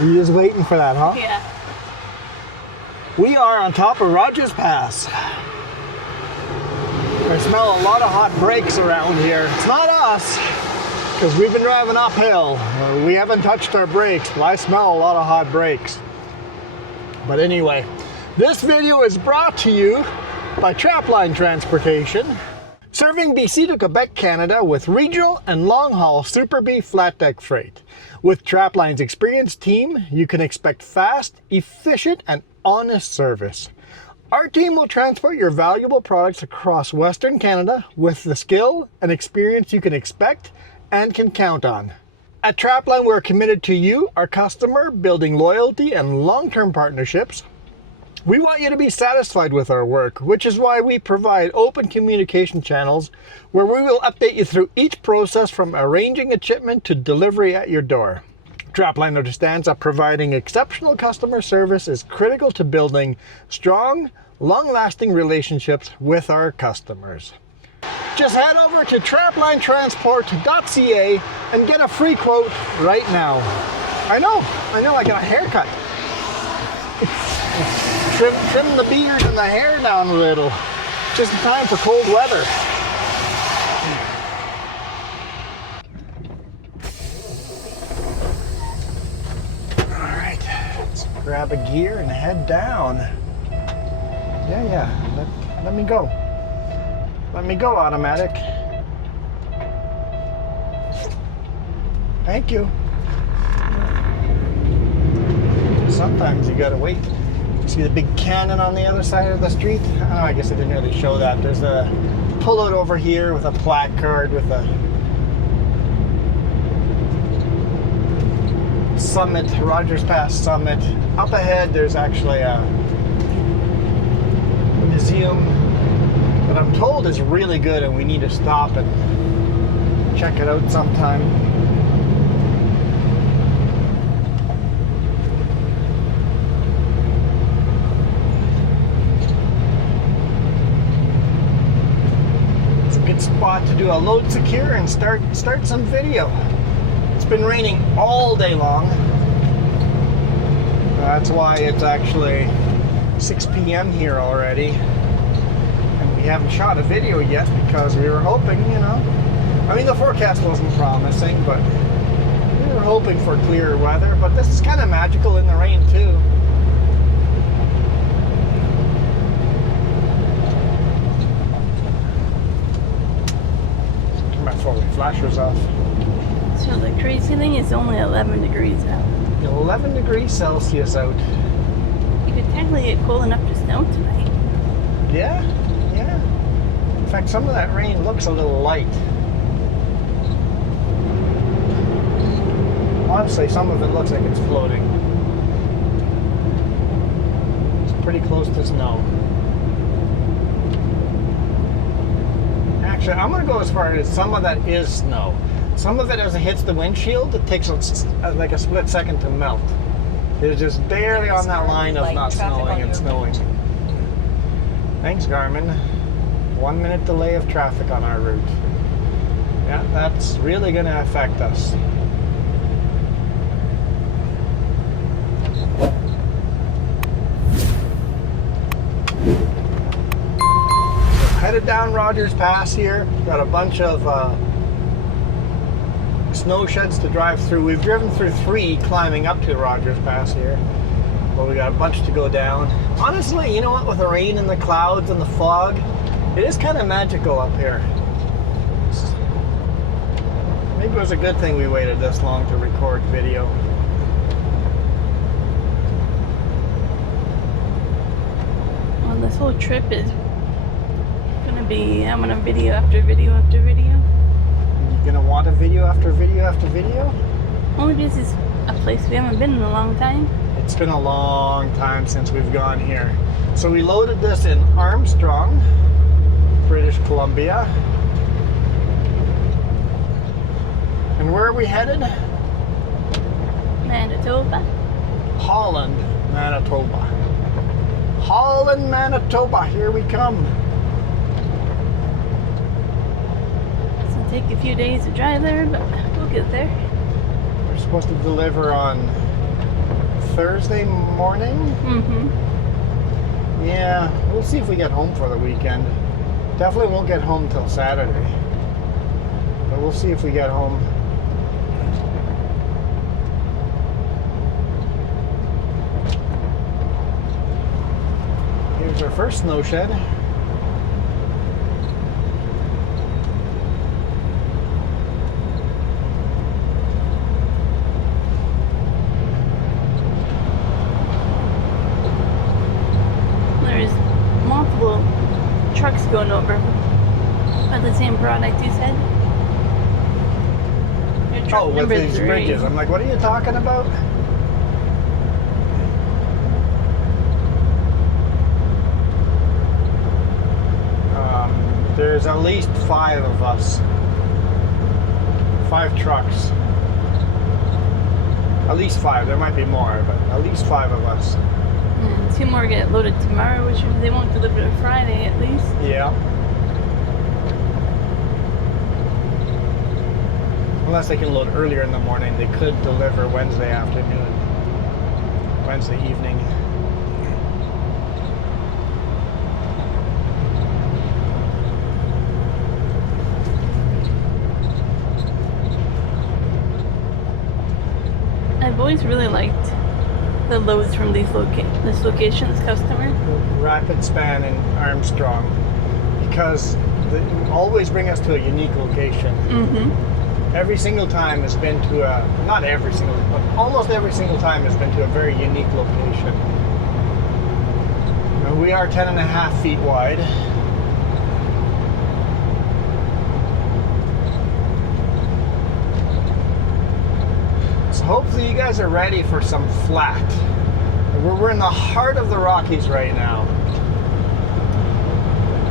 You just waiting for that, huh? Yeah. We are on top of Rogers Pass. I smell a lot of hot brakes around here. It's not us, because we've been driving uphill. We haven't touched our brakes, but I smell a lot of hot brakes. But anyway, this video is brought to you by Trapline Transportation, serving BC to Quebec, Canada with regional and long-haul Super B flat deck freight. With Trapline's experienced team, you can expect fast, efficient, and honest service. Our team will transport your valuable products across Western Canada with the skill and experience you can expect and can count on. At Trapline, we're committed to you, our customer, building loyalty and long-term partnerships. We want you to be satisfied with our work, which is why we provide open communication channels where we will update you through each process from arranging a shipment to delivery at your door. Trapline understands that providing exceptional customer service is critical to building strong, long-lasting relationships with our customers. Just head over to traplinetransport.ca and get a free quote right now. I know, I got a haircut. Trim the beard and the hair down a little. Just in time for cold weather. Alright, let's grab a gear and head down. Yeah, let me go. Let me go, automatic. Thank you. Sometimes you gotta wait. See the big cannon on the other side of the street? Oh, I guess I didn't really show that. There's a pullout over here with a placard with a summit, Rogers Pass summit. Up ahead there's actually a museum that I'm told is really good and we need to stop and check it out sometime. Spot to do a load secure and start some video. It's been raining all day long. That's why it's actually 6 p.m. here already, and we haven't shot a video yet because we were hoping, I mean, the forecast wasn't promising, but we were hoping for clearer weather. But this is kind of magical in the rain too. Flashers off. So the crazy thing is only 11 degrees out. 11 degrees Celsius out. You could technically get cold enough to snow tonight. Yeah. In fact, some of that rain looks a little light. Honestly, some of it looks like it's floating. It's pretty close to snow. Actually, I'm going to go as far as some of that is snow. Some of it, as it hits the windshield, it takes like a split second to melt. It's just barely on that line of not snowing and snowing. Thanks, Garmin. 1 minute delay of traffic on our route. Yeah, that's really going to affect us. Headed down Rogers Pass here. Got a bunch of snow sheds to drive through. We've driven through 3 climbing up to Rogers Pass here, but we got a bunch to go down. Honestly, you know what? With the rain and the clouds and the fog, it is kind of magical up here. Maybe it was a good thing we waited this long to record video. Well, this whole trip is I'm gonna video after video after video. You're gonna want a video after video after video? Only because it's a place we haven't been in a long time. It's been a long time since we've gone here. So we loaded this in Armstrong, British Columbia. And where are we headed? Manitoba. Holland, Manitoba. Holland, Manitoba, here we come. Take a few days to drive there, but we'll get there. We're supposed to deliver on Thursday morning. Mm-hmm. Yeah, we'll see if we get home for the weekend. Definitely won't get home till Saturday. But we'll see if we get home. Here's our first snow shed. There's multiple trucks going over at the same product you said. Your truck Oh, with number these 3. bridges. I'm like, what are you talking about? There's at least 5 of us. 5 trucks. At least 5. There might be more, but at least 5 of us. And 2 more get loaded tomorrow, which they won't deliver to Friday at least. Yeah. Unless they can load earlier in the morning, they could deliver Wednesday afternoon, Wednesday evening. I've always really liked the loads from this location's customer. Rapid Span and Armstrong, because they always bring us to a unique location. Mm-hmm. Every single time has been to a, not every single, but almost every single time has been to a very unique location. And we are 10.5 feet wide. So hopefully you guys are ready for some flat. We're in the heart of the Rockies right now.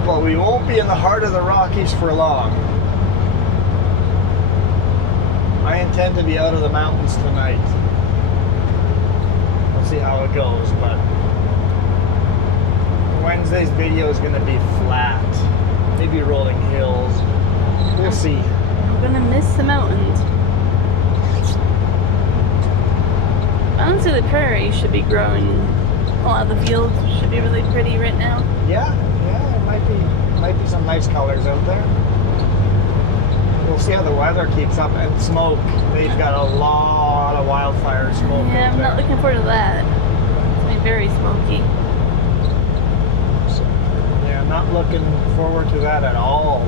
But we won't be in the heart of the Rockies for long. I intend to be out of the mountains tonight. We'll see how it goes, but Wednesday's video is going to be flat. Maybe rolling hills. We'll see. I'm gonna miss the mountains. Honestly, the prairie should be growing. A lot of the fields should be really pretty right now. Yeah, there might be some nice colors out there. We'll see how the weather keeps up, and smoke. They've got a lot of wildfire smoke. Yeah, I'm not looking forward to that. It's gonna be very smoky. So, yeah, I'm not looking forward to that at all.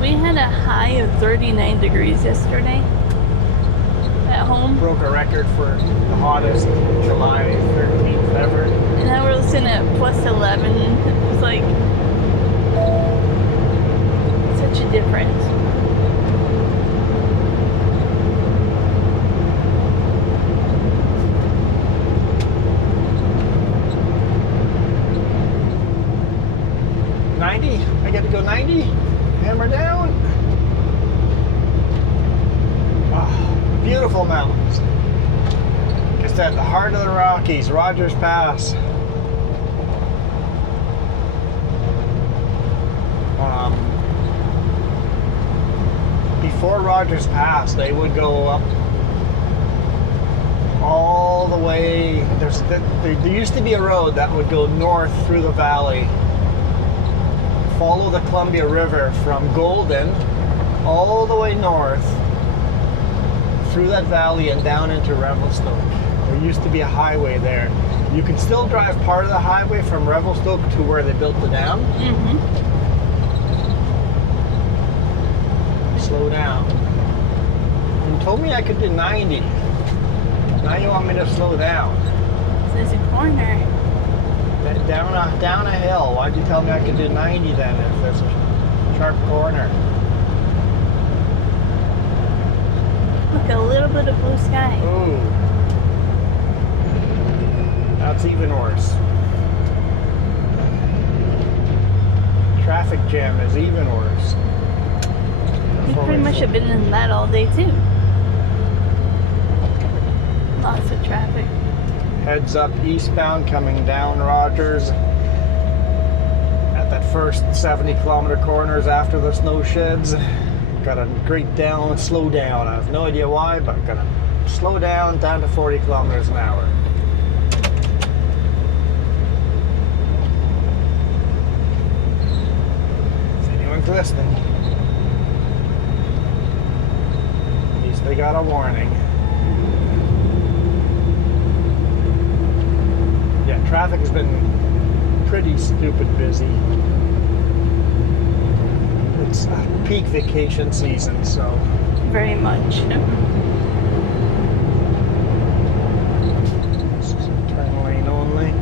We had a high of 39 degrees yesterday at home. Broke a record for the hottest July 13th ever. And now we're sitting at plus 11. It's like such a difference. I get to go 90. Hammer down. Oh, beautiful mountains. Just at the heart of the Rockies, Rogers Pass. Before Rogers Pass, they would go up all the way. There used to be a road that would go north through the valley, follow the Columbia River from Golden all the way north through that valley and down into Revelstoke. There used to be a highway there. You can still drive part of the highway from Revelstoke to where they built the dam. Mm-hmm. Slow down. You told me I could do 90. Now you want me to slow down. There's a corner. Down a hill. Why'd you tell me I could do 90 then if there's a sharp corner? Look, a little bit of blue sky. Ooh. That's even worse. Traffic jam is even worse. We pretty much have been in that all day too. Lots of traffic. Heads up eastbound coming down Rogers at that first 70-kilometer corners after the snow sheds. Got a great slow down. I have no idea why, but gonna slow down to 40 kilometers an hour. If anyone's listening, at least they got a warning. Yeah, traffic has been pretty stupid busy. It's peak vacation season, so. Very much. This is a turn lane only.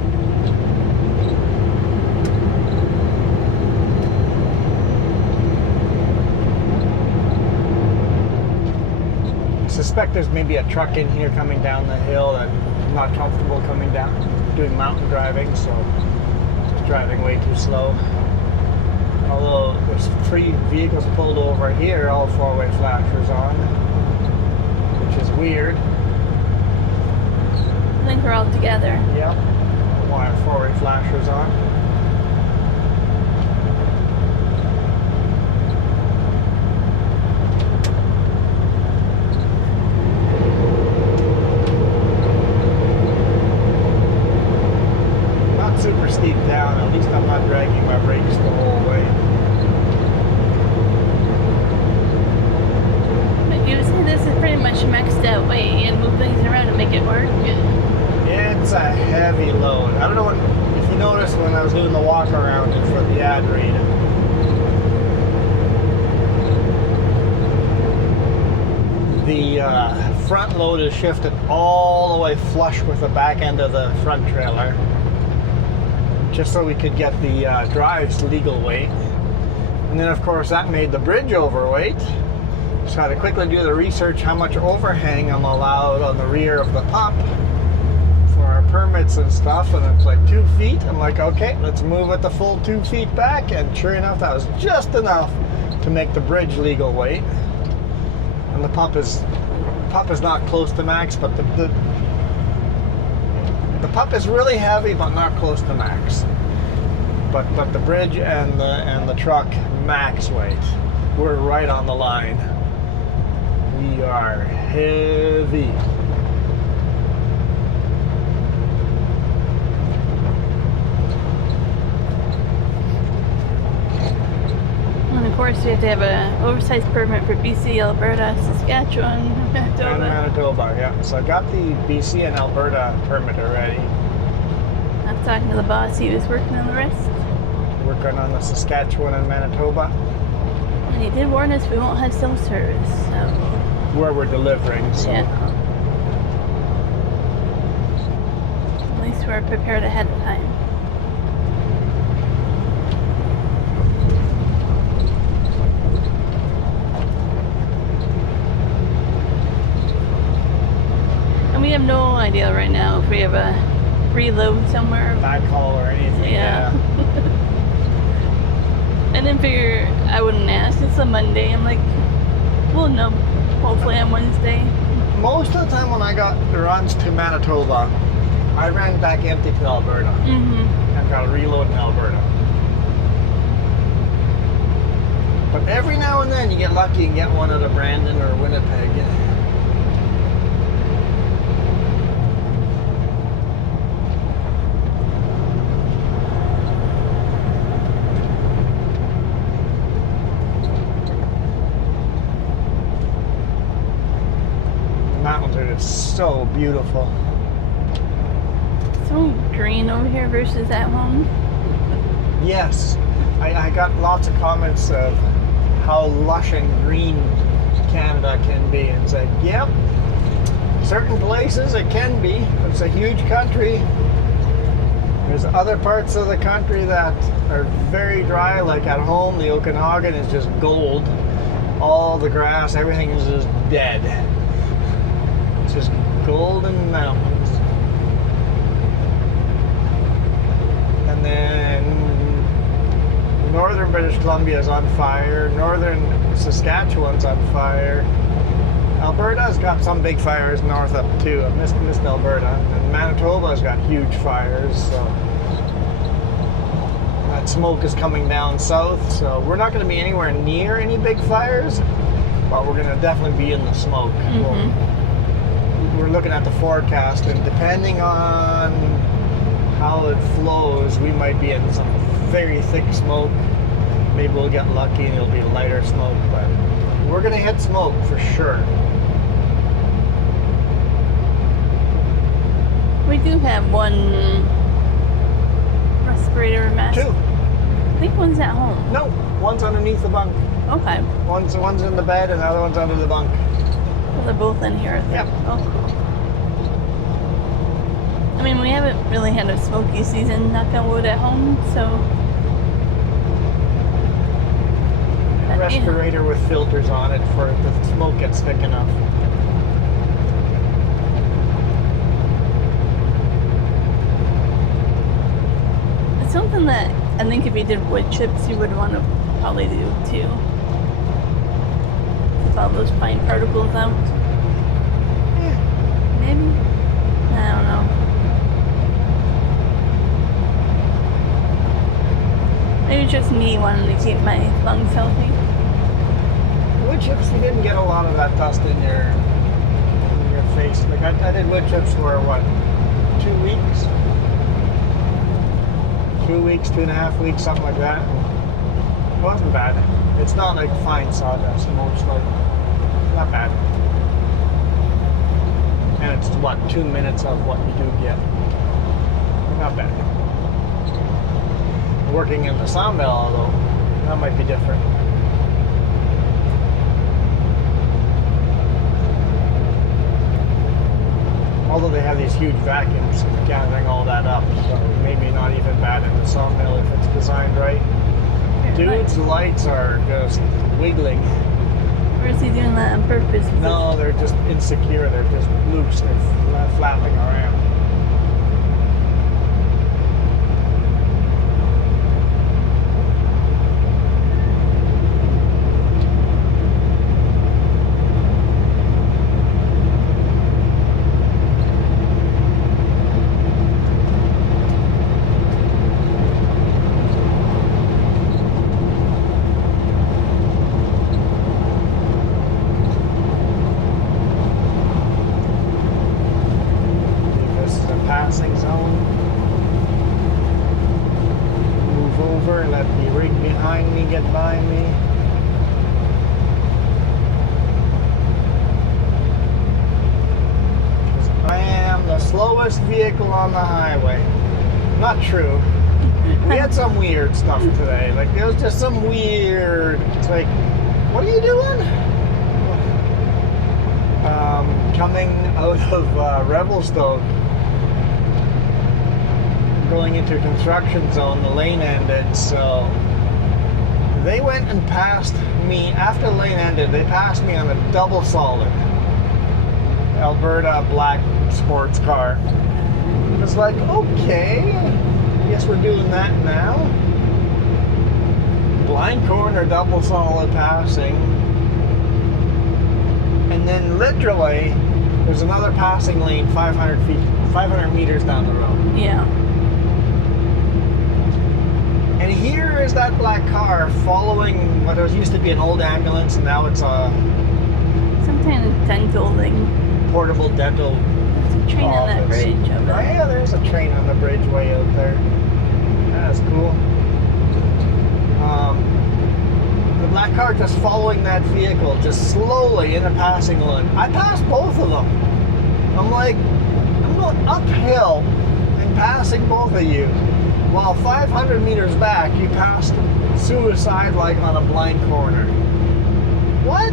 I suspect there's maybe a truck in here coming down the hill that I'm not comfortable coming down, doing mountain driving, so just driving way too slow. Although there's 3 vehicles pulled over here, all 4-way flashers on, which is weird. I think we're all together. Yep. Why are 4-way flashers on? Not super steep down, at least I'm not dragging my brakes the whole way. You say this is pretty much maxed out weight. You can move things around to make it work. It's a heavy load. I don't know if you noticed when I was doing the walk around for the ad read. The front load is shifted all the way flush with the back end of the front trailer, just so we could get the drive's legal weight. And then of course that made the bridge overweight. So I had to quickly do the research how much overhang I'm allowed on the rear of the pup for our permits and stuff, and it's like 2 feet. I'm like, okay, let's move it the full 2 feet back, and sure enough that was just enough to make the bridge legal weight. And the pup is not close to max, but the pup is really heavy but not close to max. But the bridge and the truck max weight, we're right on the line. We are heavy. And of course, we have to have an oversized permit for BC, Alberta, Saskatchewan, And Manitoba. Manitoba, yeah. So I got the BC and Alberta permit already. I'm talking to the boss. He was working on the rest. Working on the Saskatchewan and Manitoba, And he did warn us we won't have cell service. So, where we're delivering. So. yeah. At least we're prepared ahead of time. And we have no idea right now if we have a reload somewhere. Backhaul or anything. Yeah. I didn't figure I wouldn't ask. It's a Monday. I'm like, we'll know hopefully on Wednesday. Most of the time when I got the runs to Manitoba, I ran back empty to Alberta and got a reload in Alberta. But every now and then you get lucky and get one out of Brandon or Winnipeg. Mountains are just so beautiful. So green over here versus at home. Yes, I got lots of comments of how lush and green Canada can be. And it's like, yep, certain places it can be. It's a huge country. There's other parts of the country that are very dry, like at home, the Okanagan is just gold. All the grass, everything is just dead. It's just golden mountains. And then northern British Columbia is on fire. Northern Saskatchewan's on fire. Alberta's got some big fires north up too. I missed Alberta. And Manitoba's got huge fires. So that smoke is coming down south. So we're not going to be anywhere near any big fires, but we're going to definitely be in the smoke. we're looking at the forecast, and depending on how it flows, we might be in some very thick smoke. Maybe we'll get lucky and it'll be lighter smoke, but we're gonna hit smoke for sure. We do have one respirator mask. Two. I think one's at home. No, one's underneath the bunk. Okay. One's in the bed and the other one's under the bunk. Well, they're both in here. Yep. Oh, cool. I mean, we haven't really had a smoky season, knock on wood, at home, so. Respirator with filters on it for if the smoke gets thick enough. It's something that I think if you did wood chips, you would want to probably do too. Keep all those fine particles out. Maybe? I don't know. Maybe it's just me wanting to keep my lungs healthy. Wood chips, you didn't get a lot of that dust in your face. Like I did wood chips for what, 2 weeks? 2 weeks, 2.5 weeks, something like that. It wasn't bad. It's not like fine sawdust, most like, not bad. And it's what, 2 minutes of what you do get. Not bad. Working in the sawmill, though, that might be different. Although they have these huge vacuums gathering all that up, so maybe not even bad in the sawmill if it's designed right. Dude's lights are just wiggling. Or is he doing that on purpose? No, they're just insecure. They're just loose. They're flapping around. Passing zone. Move over and let the rig behind me get by me. Because I am the slowest vehicle on the highway. Not true. We had some weird stuff today. Like there was just some weird. It's like, what are you doing? Coming out of Revelstoke. Going into a construction zone, the lane ended, so they went and passed me. After the lane ended, they passed me on a double solid Alberta black sports car. It was like, okay, I guess we're doing that now. Blind corner, double solid passing. And then literally, there's another passing lane 500 meters down the road. Yeah. And here is that black car following what used to be an old ambulance, and now it's a Some kind of dental thing. portable dental There's a train on that office. bridge over Oh, there. yeah, there's a train on the bridge way out there. That's cool. The black car just following that vehicle, just slowly in a passing lane. I passed both of them. I'm like, I'm going uphill and passing both of you. While 500 meters back, you passed suicide like on a blind corner. What?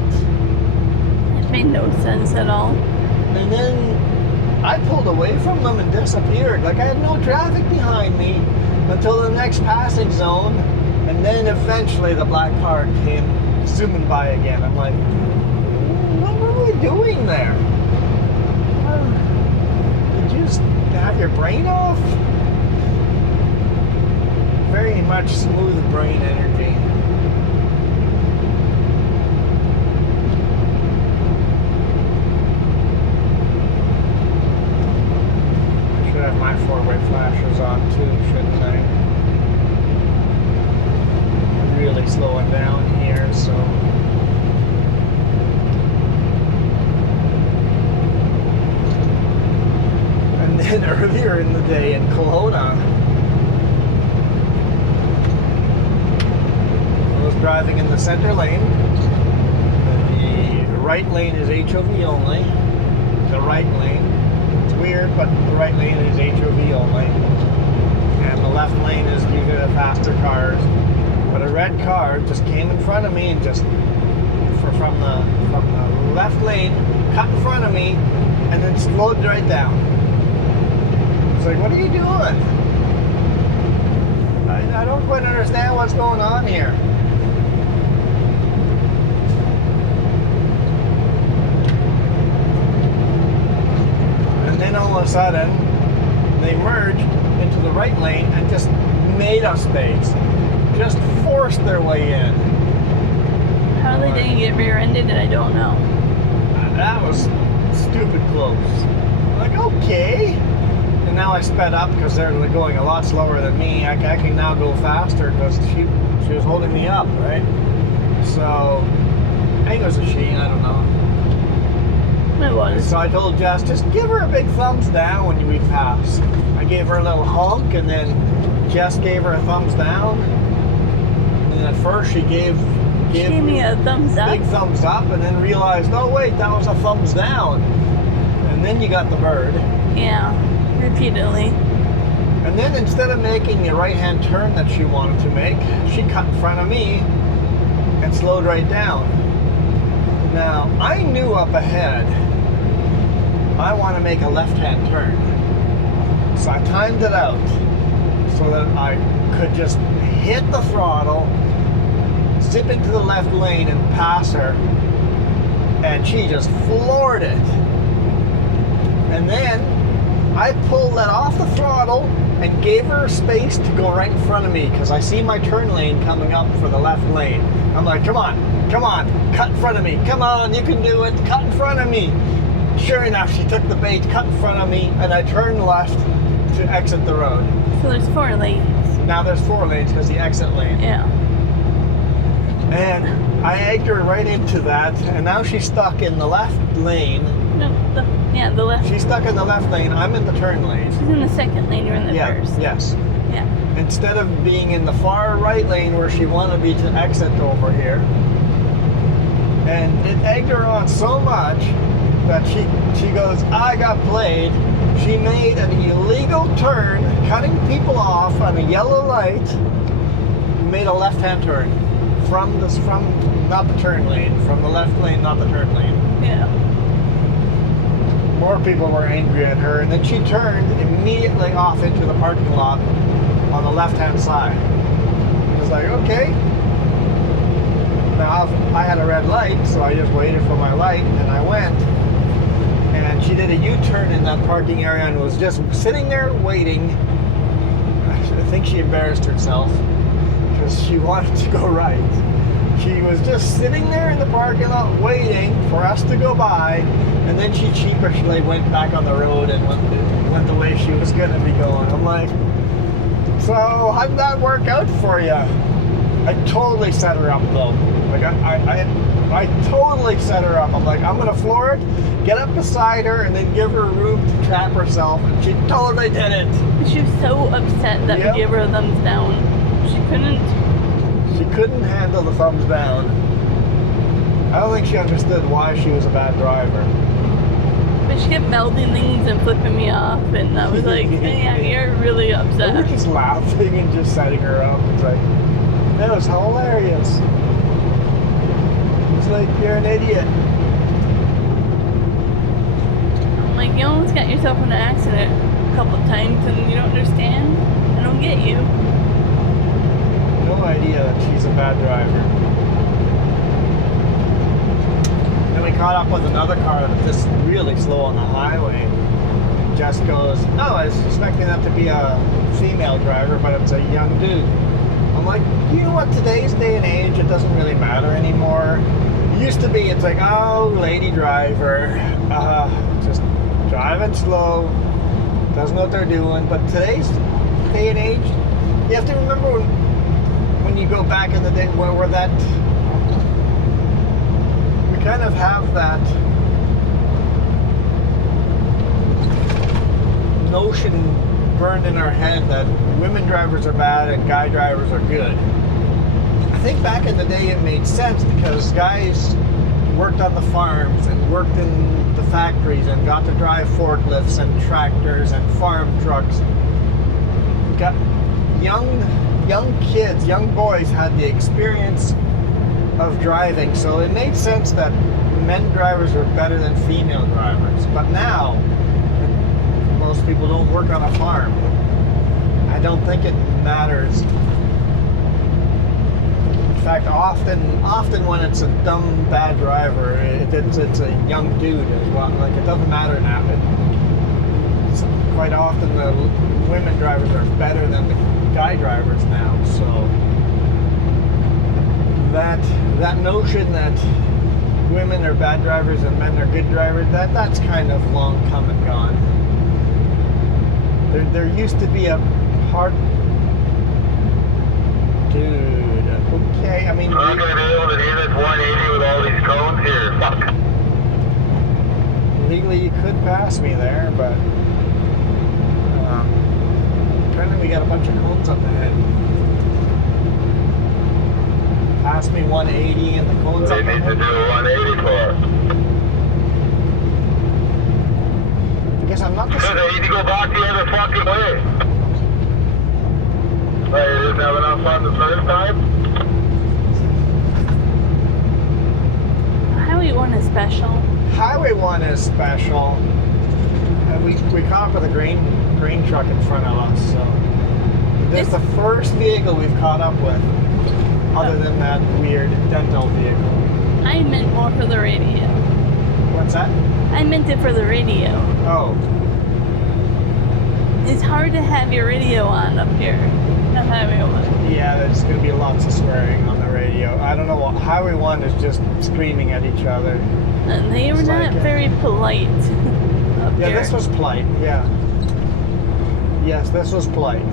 It made no sense at all. And then I pulled away from them and disappeared. Like I had no traffic behind me until the next passing zone. And then eventually the black car came zooming by again. I'm like, what were we doing there? Did you just have your brain off? Very much smooth brain energy. I should have my four-way flashers on too, shouldn't I? I'm really slowing down here, so rain earlier in the day in Kelowna. I was driving in the center lane. The right lane is HOV only. The right lane, it's weird, but the right lane is HOV only. And the left lane is usually the faster cars. But a red car just came in front of me and just from the left lane, cut in front of me, and then slowed right down. It's like, what are you doing? I don't quite understand what's going on here. And then all of a sudden, they merged into the right lane and just made us space. Just forced their way in. How they didn't get rear-ended, I don't know. That was stupid close. Like, okay. And now I sped up because they're going a lot slower than me. I can now go faster because she was holding me up, right? So, I think it was a she, I don't know. It was. So I told Jess, just give her a big thumbs down when we pass. I gave her a little honk, and then Jess gave her a thumbs down. And at first she gave me a thumbs up. Big thumbs up, and then realized, oh wait, that was a thumbs down. And then you got the bird. Yeah, repeatedly. And then instead of making the right-hand turn that she wanted to make, she cut in front of me and slowed right down. Now, I knew up ahead I want to make a left-hand turn. So I timed it out so that I could just hit the throttle, zip into the left lane and pass her, and she just floored it. And then I pulled that off the throttle and gave her space to go right in front of me because I see my turn lane coming up for the left lane. I'm like, come on, cut in front of me. Come on, you can do it, cut in front of me. Sure enough, she took the bait, cut in front of me, and I turned left to exit the road. So there's 4 lanes. Now there's 4 lanes because the exit lane. Yeah. And I egged her right into that, and now she's stuck in the left lane. No, the left. She's stuck in the left lane. I'm in the turn lane. She's in the second lane. You're in the first. Yes. Yeah. Instead of being in the far right lane where she wanted me to exit over here, and it egged her on so much that she goes, I got played. She made an illegal turn, cutting people off on a yellow light, made a left-hand turn from not the turn lane, from the left lane, not the turn lane. Yeah. More people were angry at her, and then she turned immediately off into the parking lot on the left-hand side. It was like, okay. Now, I had a red light, so I just waited for my light, and I went. And she did a U-turn in that parking area and was just sitting there waiting. I think she embarrassed herself because she wanted to go right. She was just sitting there in the parking lot waiting for us to go by, and then she sheepishly went back on the road and went the way she was going to be going. I'm like, so how did that work out for you? I totally set her up though. Like I totally set her up. I'm like, I'm gonna floor it, get up beside her, and then give her room to trap herself. And she totally did it. She was so upset that we gave her a thumbs down. She couldn't handle the thumbs down. I don't think she understood why she was a bad driver. But she kept melding things and flipping me off, and I was like, hey, you're really upset. We were just laughing and just setting her up. It's like, that was hilarious. It's like, you're an idiot. I'm like, you almost got yourself in an accident a couple of times and you don't understand? I don't get you. No idea that she's a bad driver. Then we caught up with another car that was just really slow on the highway. Jess goes, oh, I was expecting that to be a female driver, but it's a young dude. I'm like, you know what, today's day and age, it doesn't really matter anymore. It used to be, it's like, oh, lady driver, just driving slow, doesn't know what they're doing. But today's day and age, you have to remember when you go back in the day where that, we kind of have that notion burned in our head that women drivers are bad and guy drivers are good. I think back in the day it made sense because guys worked on the farms and worked in the factories and got to drive forklifts and tractors and farm trucks. Got young kids, young boys had the experience of driving, so it made sense that men drivers were better than female drivers. But now, most people don't work on a farm. I don't think it matters. In fact, often when it's a dumb, bad driver, it's a young dude as well. Like, it doesn't matter now. Quite often the women drivers are better than the guy drivers now. So that notion that women are bad drivers and men are good drivers, that's kind of long come and gone. There used to be a hard... Dude, okay, I mean... I'm not going to be able to do this 180 with all these cones here, fuck. Legally you could pass me there, but... apparently we got a bunch of cones up ahead. Pass me 180 and the cones up They need to do a 180 for. I guess I'm not the So they need to go back the other fucking way. Like, you didn't have enough fun the first time? Highway 1 is special. Highway 1 is special. We caught up with a grain truck in front of us, so this is the first vehicle we've caught up with, other than that weird dental vehicle. I meant more for the radio. What's that? I meant it for the radio. Oh. It's hard to have your radio on up here. On Highway 1. Yeah, there's going to be lots of swearing on the radio. I don't know what Highway 1 is, just screaming at each other. And they were It's not like, very polite up Yeah, here. this was polite, yeah. Yes, this was polite.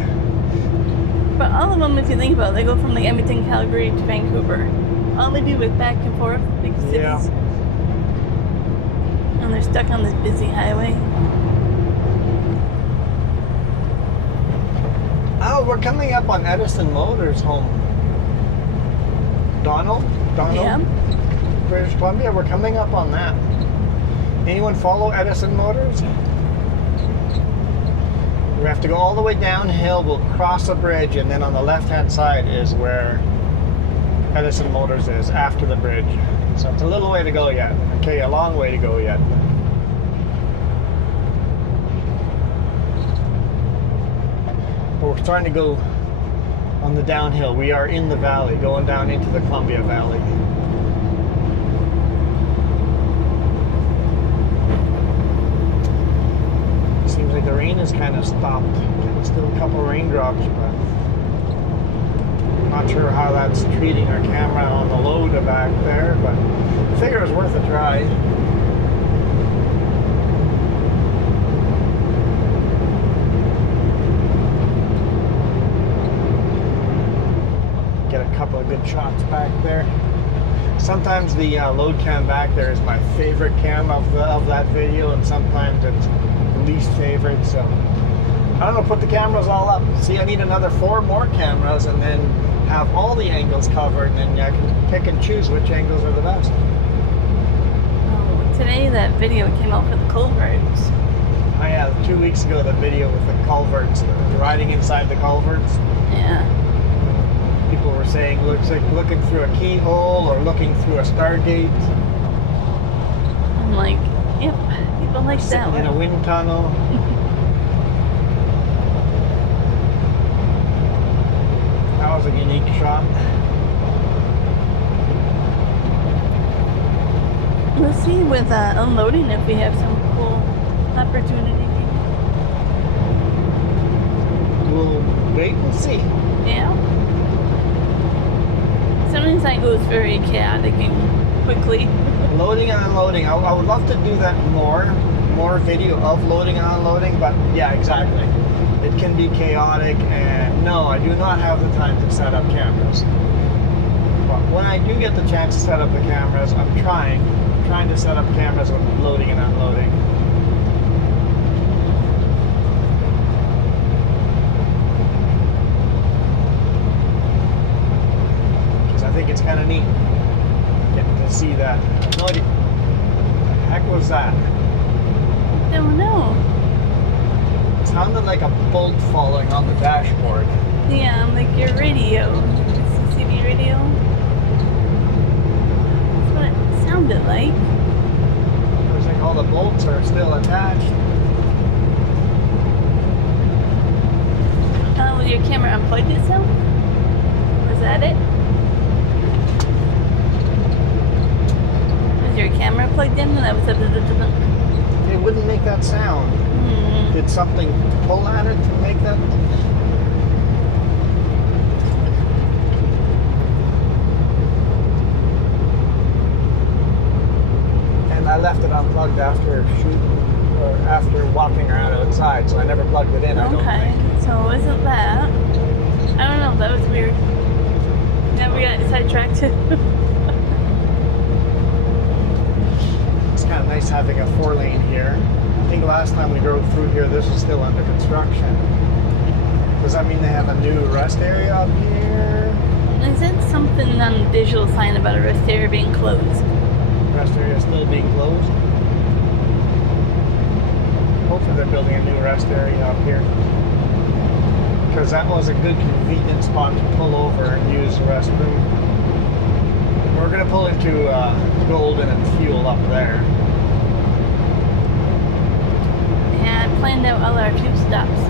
But all of them, if you think about it, they go from like Edmonton, Calgary to Vancouver. All they do is back and forth, big cities. Yeah. And they're stuck on this busy highway. Oh, we're coming up on Edison Motors home. Donald? Yeah. British Columbia, we're coming up on that. Anyone follow Edison Motors? We have to go all the way downhill, we'll cross a bridge, and then on the left-hand side is where Edison Motors is, after the bridge. So it's a little way to go yet. Okay, a long way to go yet. But we're starting to go on the downhill. We are in the valley, going down into the Columbia Valley. Seems like the rain has kind of stopped. Still a couple raindrops, but I'm not sure how that's treating our camera on the load back there, but I figure it was worth a try. Get a couple of good shots back there. Sometimes the load cam back there is my favorite cam of that video, and sometimes it's least favorite. So I don't know, put the cameras all up. See, I need another 4 more cameras and then have all the angles covered, and then I can pick and choose which angles are the best. Oh, today that video came out for the culverts. Oh yeah, 2 weeks ago the video with the culverts, riding inside the culverts. Yeah. People were saying looks like looking through a keyhole or looking through a Stargate. I'm like, yep, people like that Sitting in a one. wind tunnel. That was a unique shot. We'll see with unloading if we have some cool opportunity. We'll wait and see. Yeah. Sometimes I go very chaotic and quickly. Loading and unloading. I would love to do that more video of loading and unloading, but yeah, exactly. It can be chaotic, and no, I do not have the time to set up cameras. But when I do get the chance to set up the cameras, I'm trying to set up cameras with loading and unloading. It's kind of neat getting to see that. I have no idea. What the heck was that? Don't know. It sounded like a bolt falling on the dashboard. Yeah, like your radio. CCTV radio. That's what it sounded like. Looks like all the bolts are still attached. Was your camera unplugged itself? Was that it? Was your camera plugged in when that was It wouldn't make that sound. Did something pull at it to make that? And I left it unplugged after shooting or after walking around outside, so I never plugged it in. I don't Okay, think. so was it that? I don't know, that was weird. Yeah, we got sidetracked too. It's kind of nice having a 4-lane here. I think last time we drove through here, this was still under construction. Does that mean they have a new rest area up here? Is it something on the digital sign about a rest area being closed? Rest area still being closed. Hopefully they're building a new rest area up here. Because that was a good convenient spot to pull over and use the restroom. We're going to pull into Golden and fuel up there. Yeah, I planned out all our tube stops.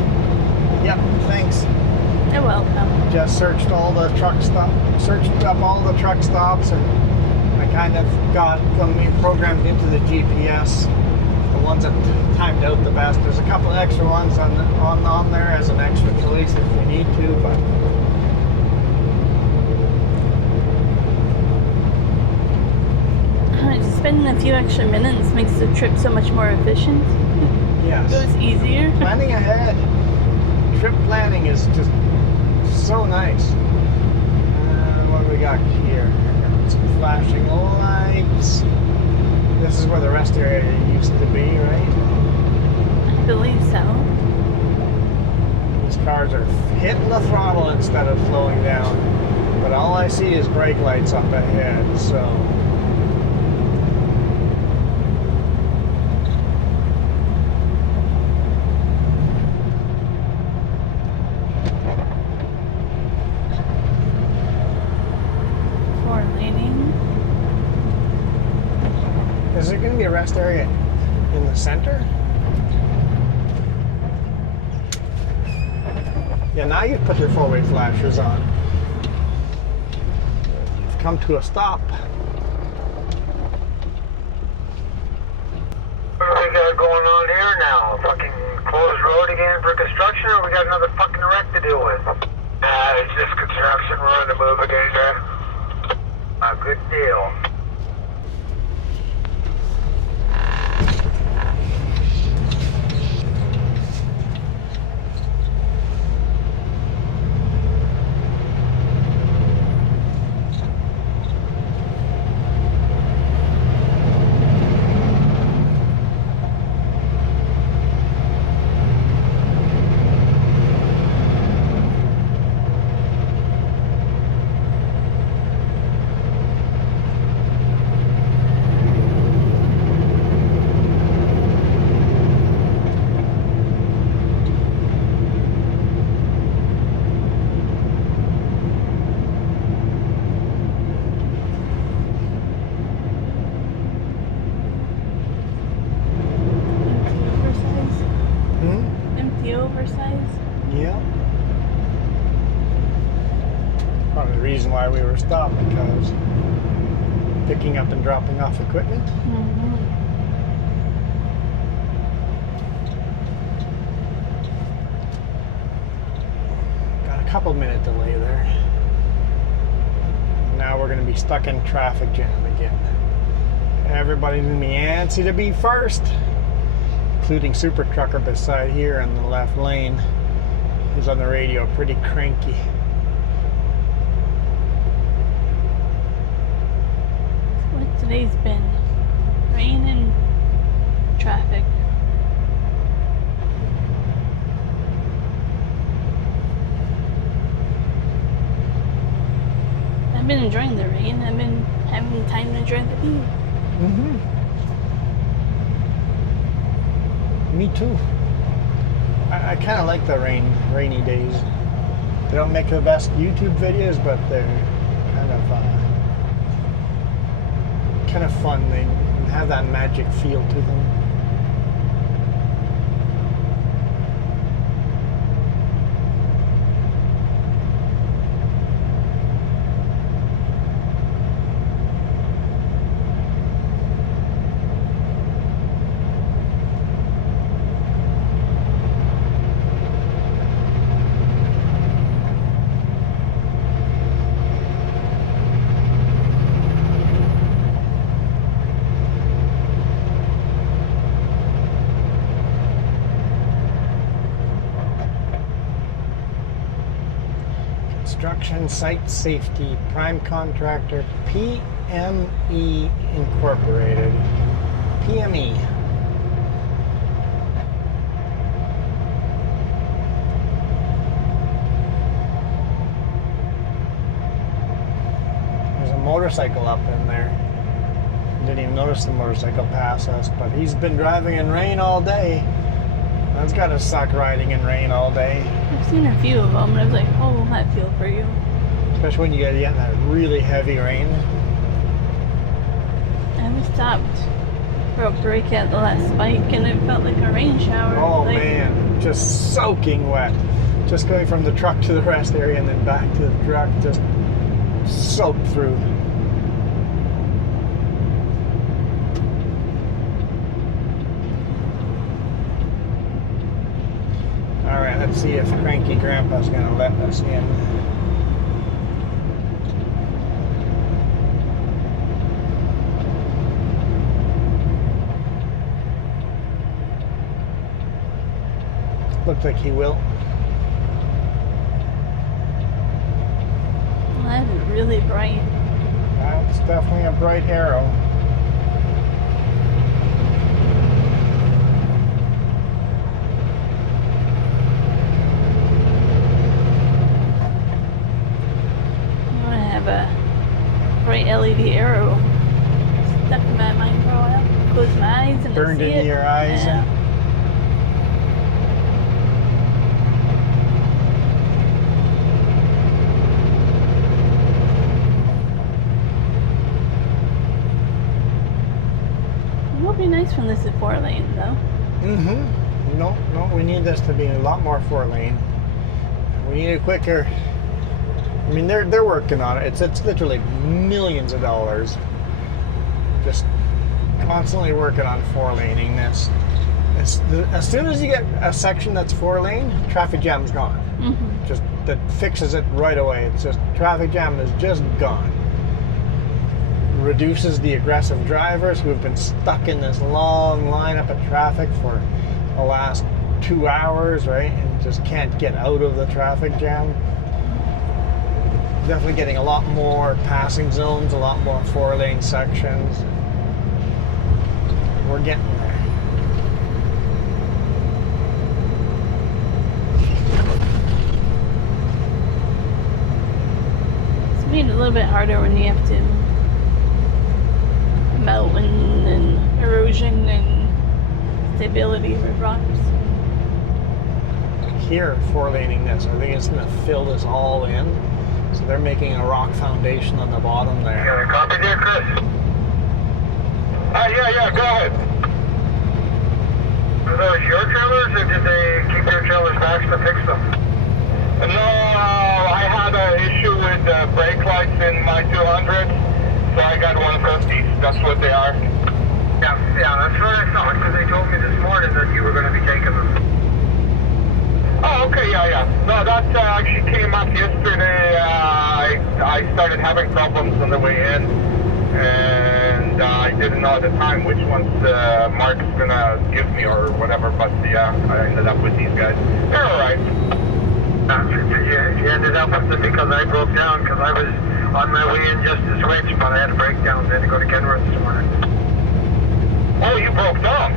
Yep, thanks. You're welcome. Just searched all the truck stops, searched up all the truck stops, and I kind of got them programmed into the GPS. The ones that timed out the best. There's a couple extra ones on there as an extra choice if you need to, but Just spending a few extra minutes makes the trip so much more efficient. yes. It was easier. Planning ahead. Trip planning is just so nice. What do we got here? Some flashing lights. This is where the rest area used to be, right? I believe so. These cars are hitting the throttle instead of slowing down. But all I see is brake lights up ahead, so. Is there going to be a rest area in the center? Yeah, now you've put your 4-way flashers on. You've come to a stop. What do we got going on here now? Fucking closed road again for construction, or we got another fucking wreck to deal with? It's just construction. We're on the move again, sir. A good deal. Yeah. Probably the reason why we were stopped, because picking up and dropping off equipment. Got a couple minute delay there. Now we're going to be stuck in traffic jam again. Everybody's going to be antsy to be first, including Super Trucker beside here in the left lane. He's on the radio, pretty cranky. What today's been? Rain and traffic. been enjoying the rain. I've been having time to enjoy the view. Me too. I kind of like the rainy days. They don't make the best YouTube videos, but they're kind of fun. They have that magic feel to them. Construction Site Safety, prime contractor, PME Incorporated. PME. There's a motorcycle up in there. Didn't even notice the motorcycle pass us, but he's been driving in rain all day. That's gotta suck, riding in rain all day. I've seen a few of them, and I was like, oh, I feel for you. Especially when you get that really heavy rain. I was stopped for a break at the last spike, and it felt like a rain shower. Oh like, man, just soaking wet. Just going from the truck to the rest area and then back to the truck, just soaked through. Alright, let's see if Cranky Grandpa's gonna let us in. Looks like he will. Well, that's really bright. That's definitely a bright arrow. A bright LED arrow stuck in my mind for a while. Close my eyes and Burned I see into it. your eyes. Yeah. It will be nice when this is 4 lane though. No, we need this to be a lot more 4 lane. We need it quicker. I mean, they're working on it. It's literally millions of dollars. Just constantly working on 4 laning this. As soon as you get a section that's 4 lane, traffic jam's gone. Just that fixes it right away. It's just traffic jam is just gone. Reduces the aggressive drivers who have been stuck in this long lineup of traffic for the last 2 hours, right? And just can't get out of the traffic jam. Definitely getting a lot more passing zones, a lot more 4 lane sections. We're getting there. It's made it a little bit harder when you have to melt and erosion and stability with rocks. Here, 4 laning this. I think it's going to fill this all in. So they're making a rock foundation on the bottom there. You got a copy there, Chris? Yeah, go ahead. Are those your trailers, or did they keep their trailers back to fix them? No, I had an issue with brake lights in my 200, so I got one of these. That's what they are. Yeah, that's what I thought, because they told me this morning that you were going to be taking them. Oh, okay, yeah. No, that actually came up yesterday. I started having problems on the way in, and I didn't know at the time which ones Mark's gonna give me or whatever, but yeah, I ended up with these guys. They're alright. You ended up with them because I broke down, because I was on my way in just to switch, but I had a breakdown, so I had to go to Kenworth this morning. Oh, you broke down?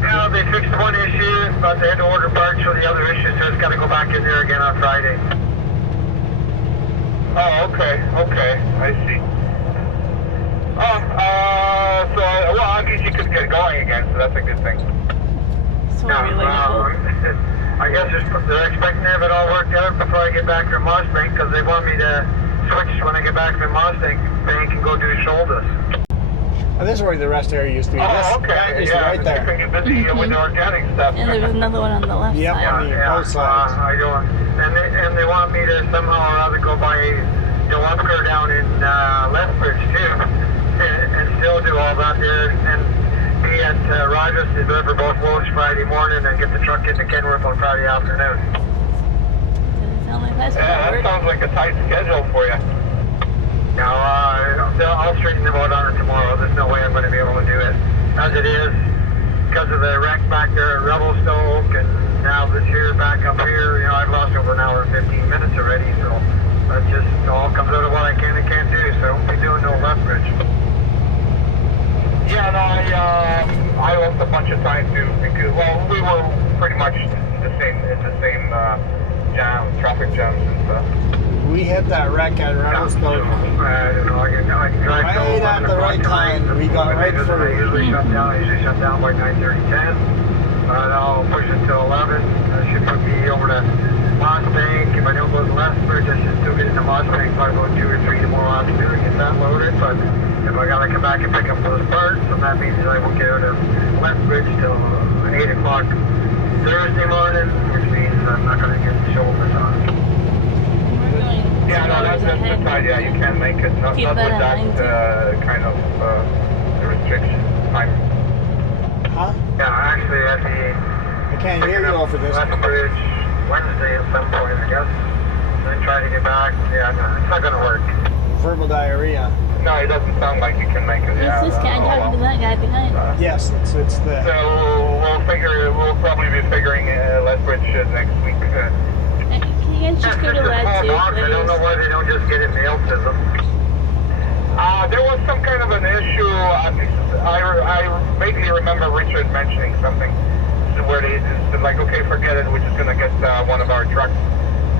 Yeah, they fixed one issue, but they had to order parts for the other issue, so it's got to go back in there again on Friday. Oh, okay, I see. Well, I guess you could get going again, so that's a good thing. So Yeah, relatable. I guess they're expecting to have it all worked out before I get back from Mustang, because they want me to switch when I get back from Mustang Bank and go do shoulders. Oh, this is where the rest area used to be. Oh, This okay, is yeah, right there. keeping you busy with the organic stuff. And there was another one on the left Yep. side. Both sides. I don't, and they want me to somehow or other go by the Webker down in Lethbridge too, and still do all that there, and be at Rogers to deliver both loads Friday morning and get the truck into Kenworth on Friday afternoon. Doesn't sound like that's gonna Yeah, that work. sounds like a tight schedule for you. Now, I'll straighten them out on it tomorrow. There's no way I'm going to be able to do it. As it is, because of the wreck back there at Revelstoke, and now this here back up here, I've lost over an hour and 15 minutes already, so that just all comes out of what I can and can't do, so I won't be doing no Lethbridge. Yeah, no, I lost a bunch of time too, because, well, we were pretty much in the same traffic jams and stuff. We hit that wreck at Revelstoke. I can drive Right at the right time. We got right through. I usually shut down by 9:30, 10. And I'll push it till 11. That should put me over to Moss Bank. If I don't go to Lethbridge, I should still get into Moss Bank by about 2 or 3 tomorrow afternoon and get that loaded. But if I gotta come back and pick up those parts, then that means that I won't get out of Lethbridge till 8 o'clock Thursday morning, which means I'm not gonna get the shoulders on. Yeah, no, that's the side. Yeah, you can make it. Not with that kind of restriction time. Huh? Yeah, actually, at I can't hear you over this. Lethbridge Wednesday at some point, I guess. Then try to get back. Yeah, no, it's not going to work. Verbal diarrhea. No, it doesn't sound like you can make it. It's this guy talking to that guy behind. Yes, it's the. So we'll probably be figuring Lethbridge next week. Can you guys just go to that too, I don't know why they don't just get it mailed to them. There was some kind of an issue. I vaguely remember Richard mentioning something where they just said, like, okay, forget it. We're just going to get one of our trucks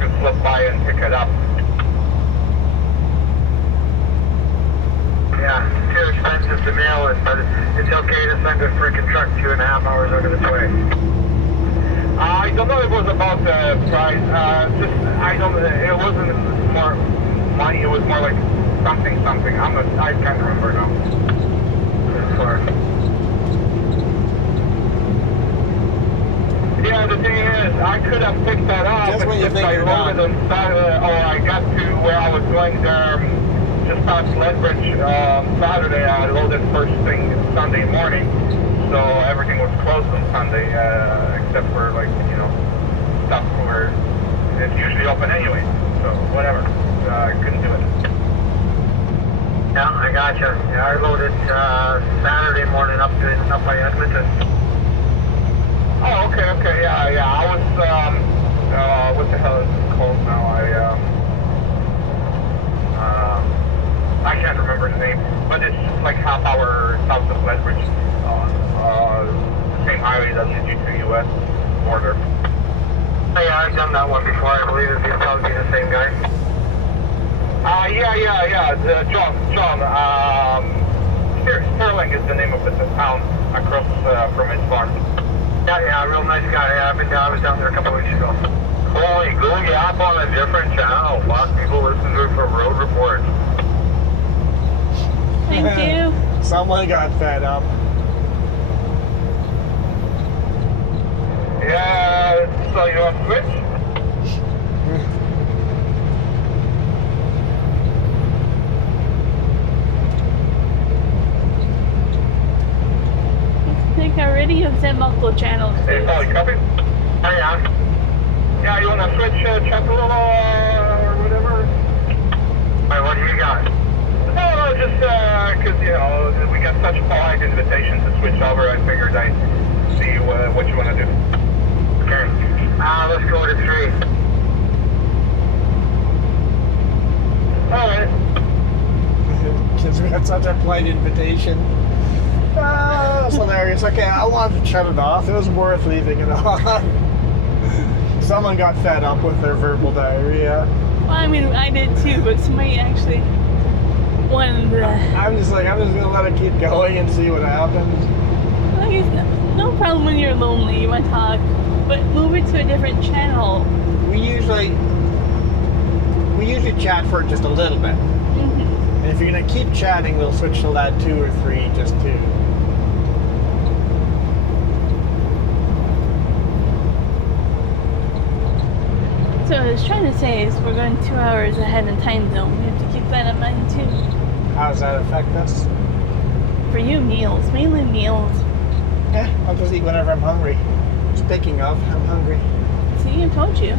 to slip by and pick it up. Yeah, it's too expensive to mail it, but it's okay to send a freaking truck 2.5 hours over its way. I don't know if it was about the price. It wasn't more money. It was more like something. I can't remember now. Yeah, the thing is, I could have picked that up. Just when you think you're done. On Saturday, or I got to where I was going there just past Lethbridge Saturday. I loaded first thing Sunday morning. So everything was closed on Sunday, except for stuff where it's usually open anyway. So whatever, I couldn't do it. Yeah, I gotcha. Yeah, I loaded Saturday morning up by Edmonton. Oh, okay, yeah. I was what the hell is it called now? I can't remember the name, but it's like half hour south of Lethbridge. The same highway that leads you to the U.S. border. Oh, yeah, I've done that one before. I believe it'd probably be the same guy. Yeah. John. Sterling is the name of the town across from his farm. Yeah, real nice guy. I was down there a couple weeks ago. Holy, go get up on a different channel. Lots of people listen to it for road reports. Thank you. Someone got fed up. Yeah, so you want to switch? I think already you've sent multiple channels. Hey, Paul, you copy? Yeah, you want to switch channel or whatever? Alright, what do you got? No, just because, we got such polite invitation to switch over, I figured I'd see what you want to do. Okay. Let's go to 3. Alright. Because we had such a polite invitation. That's hilarious. Okay, I wanted to shut it off. It was worth leaving it on. Someone got fed up with their verbal diarrhea. Well, I mean, I did too, but somebody actually wanted to. I'm just gonna let it keep going and see what happens. Like, it's no problem when you're lonely, you want to talk, but move it to a different channel. We usually chat for just a little bit. Mm-hmm. And if you're gonna keep chatting, we'll switch to that 2 or 3, just 2. So what I was trying to say is we're going 2 hours ahead in time zone. We have to keep that in mind too. How does that affect us? For you, meals, mainly meals. Yeah, I'll just eat whenever I'm hungry. Speaking of, I'm hungry. See, I told you.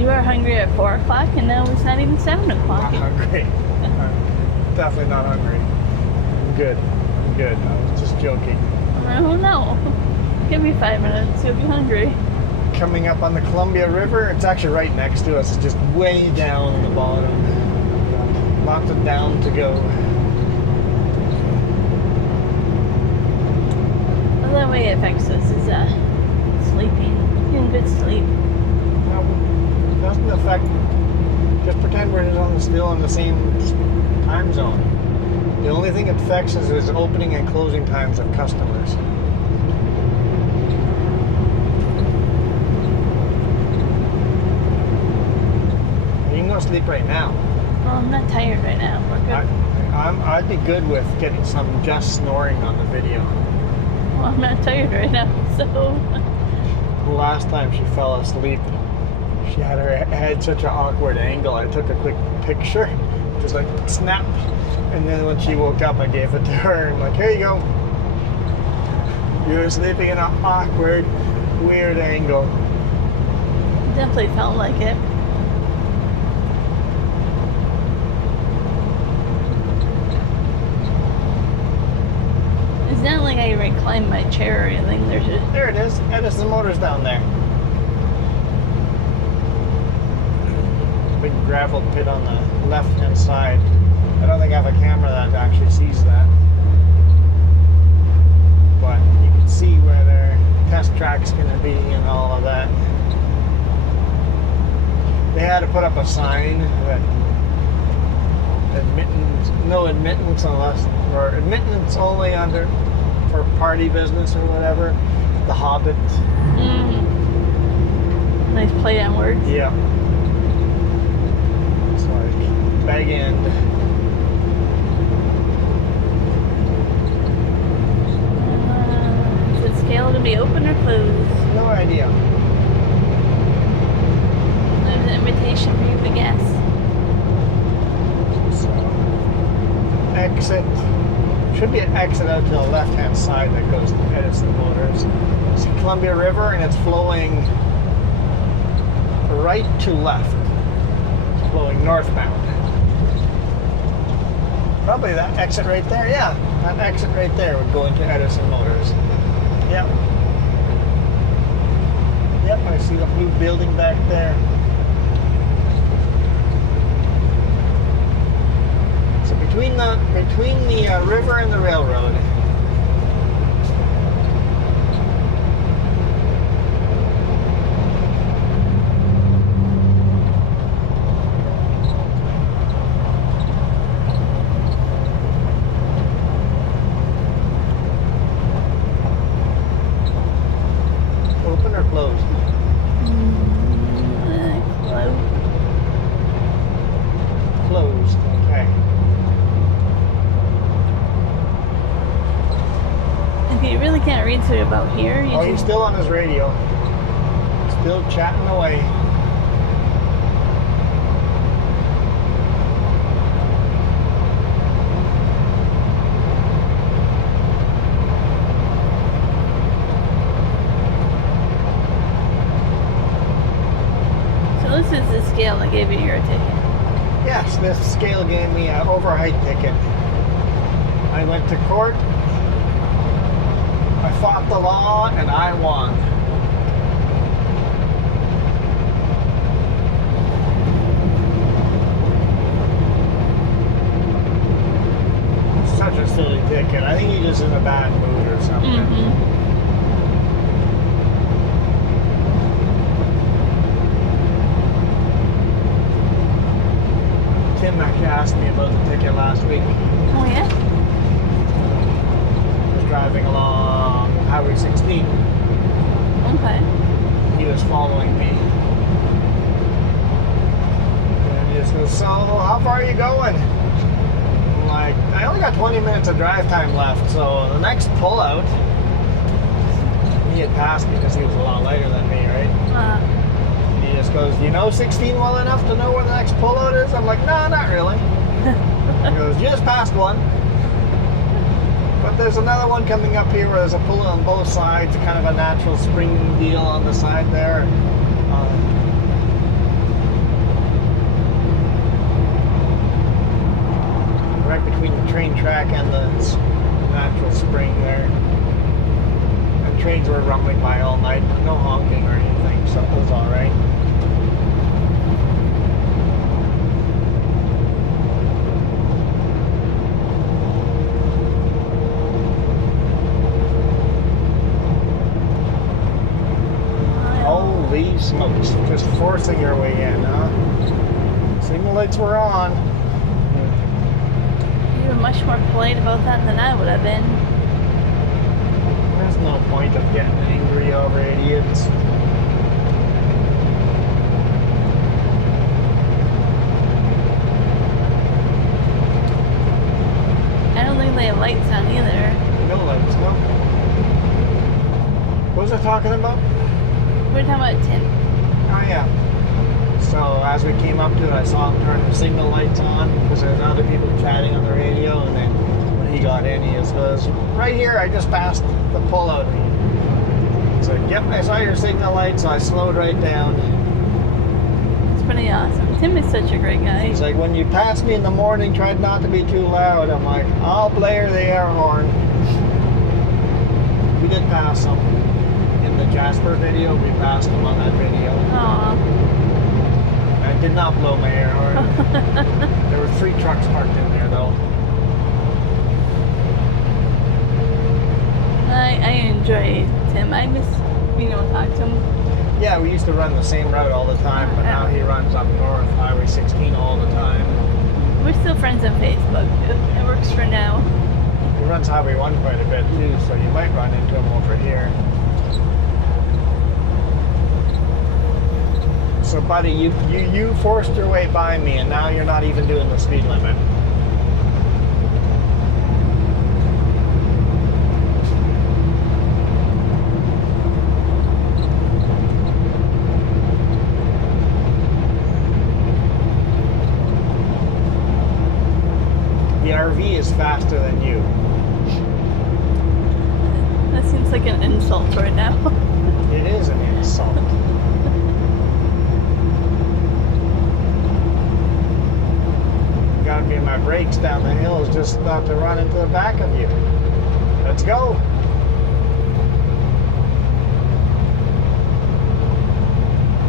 You were hungry at 4 o'clock, and now it's not even 7 o'clock. Not hungry. I'm definitely not hungry. I'm good. I'm good. I was just joking. Oh no. Give me 5 minutes, you'll be hungry. Coming up on the Columbia River, it's actually right next to us. It's just way down in the bottom. Lots of down to go. Another way it affects us is sleeping. Getting good sleep. No, it doesn't affect. Just pretend we're still in the same time zone. The only thing it affects us is opening and closing times of customers. You can go sleep right now. Well, I'm not tired right now. We're good. I'd be good with getting some just snoring on the video. Well, I'm not tired right now, so. The last time she fell asleep, she had her head such an awkward angle. I took a quick picture, just like snap, and then when she woke up, I gave it to her. I'm like, here you go. You're sleeping in an awkward, weird angle. Definitely felt like it. It's not like I reclined my chair or anything. There's just. There it is. Edison Motors down there. Big gravel pit on the left-hand side. I don't think I have a camera that actually sees that. But you can see where their test track's going to be and all of that. They had to put up a sign that no admittance unless, or admittance only under for party business or whatever. The Hobbit. Nice play on words. Yeah. It's like bag end. Is the scale going to be open or closed? No idea. There's an invitation for you to guess. So, exit. Should be an exit out to the left-hand side that goes to Edison Motors. It's the Columbia River and it's flowing right to left. It's flowing northbound. Probably that exit right there. Yeah, that exit right there would go into Edison Motors. Yep. Yep, I see the blue building back there. So between the river and the railroad. Open or closed? Closed. Okay. If you really can't read to about here, you He's just. still on his radio. Still chatting away. So this is the scale that gave you your ticket. Yes, this scale gave me an overheight ticket. I went to court. I fought the law and I won. Such a silly ticket. I think he just in a bad mood or something. last week. Oh yeah? I was driving along Highway 16. Okay. He was following me. And he just goes, so how far are you going? I'm like, I only got 20 minutes of drive time left, so the next pullout, he had passed me because he was a lot lighter than me, right? And he just goes, do you know 16 well enough to know where the next pullout is? I'm like, no, not really. He goes, you just passed one. But there's another one coming up here where there's a pull on both sides, kind of a natural spring deal on the side there. Right between the train track and the natural spring there. And trains were rumbling by all night, no honking or anything, so it was alright. Holy smokes, just forcing your way in, huh? Signal lights were on. You were much more polite about that than I would have been. There's no point of getting angry over idiots. I don't think they have lights on either. No lights, no. What was I talking about? We're talking about Tim. Oh yeah. So as we came up to it, I saw him turn the signal lights on because there's other people chatting on the radio, and then when he got in, he just goes, right here, I just passed the pullout. He's like, yep, I saw your signal light, so I slowed right down. It's pretty awesome. Tim is such a great guy. He's like, when you passed me in the morning, tried not to be too loud. I'm like, I'll blare the air horn. We did pass him. In the Jasper video, we passed him on that video. Aw. I did not blow my air horn. There were 3 trucks parked in there, though. I enjoy Tim. I miss being able to talk to him. Yeah, we used to run the same route all the time, but now he runs up north, Highway 16 all the time. We're still friends on Facebook. It works for now. He runs Highway 1 quite a bit, too, so you might run into him over here. So, buddy, you forced your way by me, and now you're not even doing the speed limit. The RV is faster than you. That seems like an insult right now. It is an insult. Gotta be my brakes down the hill is just about to run into the back of you. Let's go.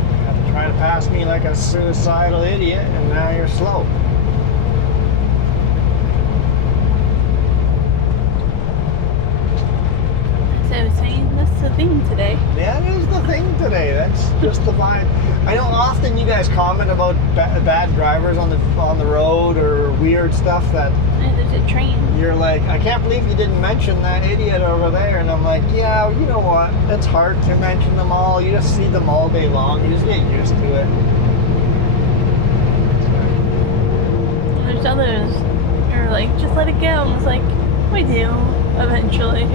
You have to try to pass me like a suicidal idiot, and now you're slow. So I was saying, that's the thing today. That is the thing today. That's just the vibe. I know often you guys comment about bad drivers on the road or weird stuff that Hey, there's a train. you're like, I can't believe you didn't mention that idiot over there. And I'm like, yeah, you know what? It's hard to mention them all. You just see them all day long. You just get used to it. There's others who are like, just let it go. And it's like, we do, eventually.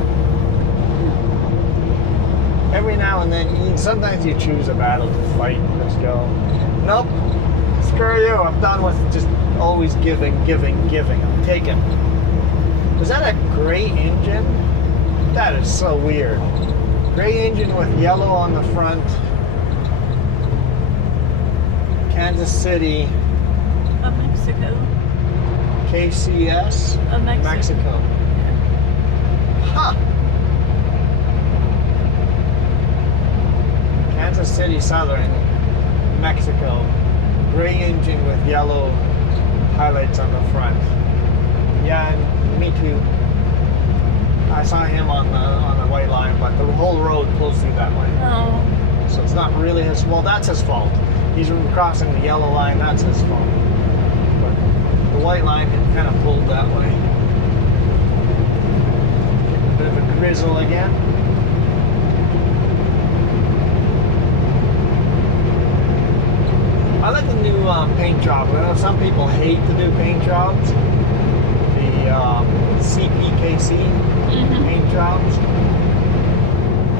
Every now and then, sometimes you choose a battle to fight and just go, nope, screw you. I'm done with just always giving. I'm taking. Was that a gray engine? That is so weird. Gray engine with yellow on the front. Kansas City. Of Mexico. KCS. Of Mexico. Huh. Kansas City Southern, Mexico. Gray engine with yellow highlights on the front. Yeah, and me too. I saw him on the white line, but the whole road pulls through that way. Oh. So it's not really his, well, that's his fault. He's crossing the yellow line, that's his fault. But The white line kind of pulled that way. A bit of a drizzle again. I like the new paint job. I know some people hate the new paint jobs. The CPKC paint jobs.